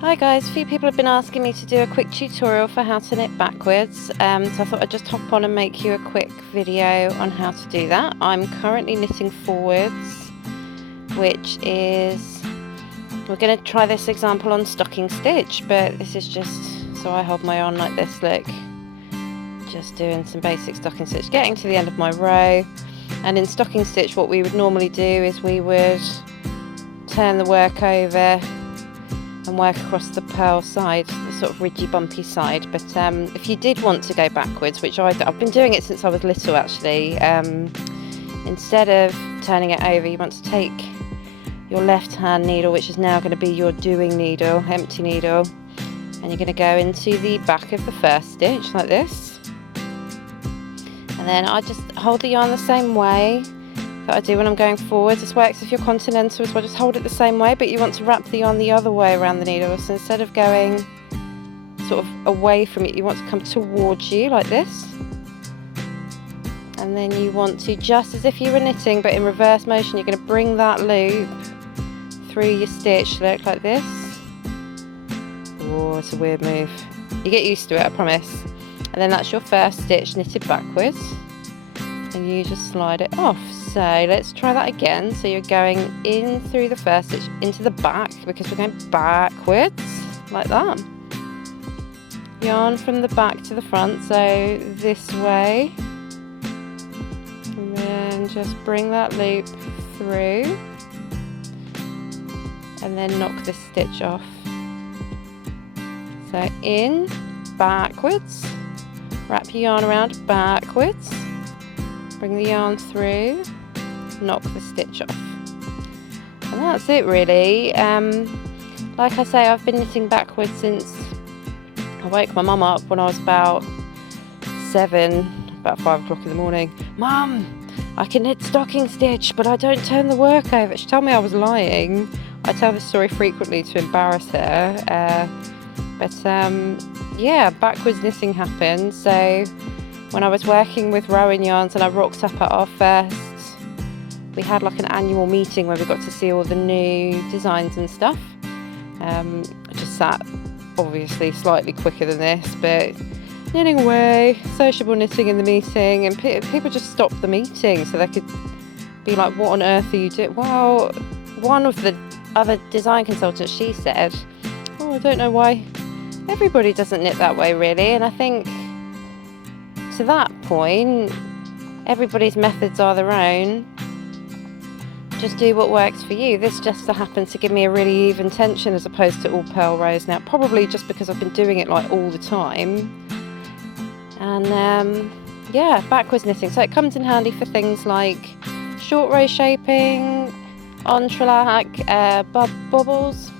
Hi guys, a few people have been asking me to do a quick tutorial for how to knit backwards, so I thought I'd just hop on and make you a quick video on how to do that. I'm currently knitting forwards, which is, we're going to try this example on stocking stitch, but this is just, so I hold my yarn like this, look, just doing some basic stocking stitch, getting to the end of my row. And in stocking stitch what we would normally do is we would turn the work over and work across the purl side, the sort of ridgy bumpy side. But if you did want to go backwards, which I've been doing it since I was little actually, instead of turning it over, you want to take your left hand needle, which is now going to be your doing needle, empty needle, and you're going to go into the back of the first stitch like this, and then I just hold the yarn the same way that I do when I'm going forwards. This works if you're continental as well, just hold it the same way, but you want to wrap the yarn the other way around the needle. So instead of going sort of away from it, you want to come towards you like this, and then you want to, just as if you were knitting but in reverse motion, you're going to bring that loop through your stitch, look like this. Oh, it's a weird move, you get used to it, I promise. And then that's your first stitch knitted backwards, and you just slide it off. So let's try that again. So you're going in through the first stitch into the back, because we're going backwards like that. Yarn from the back to the front, so this way, and then just bring that loop through and then knock this stitch off. So in, backwards, wrap your yarn around, backwards, bring the yarn through, knock the stitch off, and that's it really. Like I say, I've been knitting backwards since I woke my mum up when I was about 7, about 5 o'clock in the morning. Mum, I can knit stocking stitch but I don't turn the work over. She told me I was lying. I tell this story frequently to embarrass her, but yeah, backwards knitting happened. So when I was working with Rowan Yarns and I rocked up at our first, we had like an annual meeting where we got to see all the new designs and stuff. I just sat obviously slightly quicker than this, but knitting away, sociable knitting in the meeting, and people just stopped the meeting so they could be like, what on earth are you doing? Well, one of the other design consultants, she said, oh, I don't know why everybody doesn't knit that way really. And I think to that point, everybody's methods are their own. Just do what works for you. This just so happens to give me a really even tension as opposed to all purl rows now, probably just because I've been doing it like all the time. And yeah, backwards knitting, so it comes in handy for things like short row shaping, entrelac, bobbles,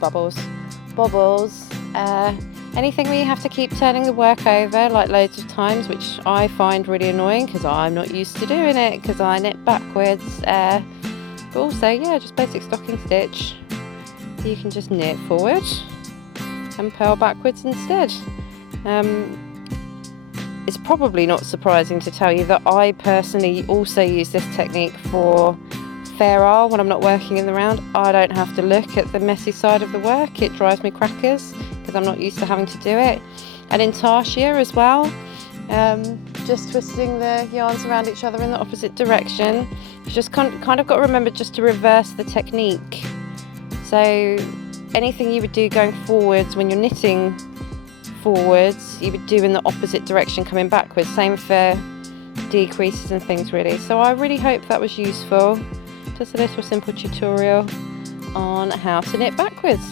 anything where you have to keep turning the work over like loads of times, which I find really annoying because I'm not used to doing it because I knit backwards. But also, yeah, just basic stocking stitch. You can just knit forward and purl backwards instead. It's probably not surprising to tell you that I personally also use this technique for fair R when I'm not working in the round. I don't have to look at the messy side of the work. It drives me crackers because I'm not used to having to do it. And in tarsia as well, just twisting the yarns around each other in the opposite direction. You just kind of got to remember just to reverse the technique. So anything you would do going forwards when you're knitting forwards, you would do in the opposite direction coming backwards. Same for decreases and things really. So I really hope that was useful. Just a little simple tutorial on how to knit backwards.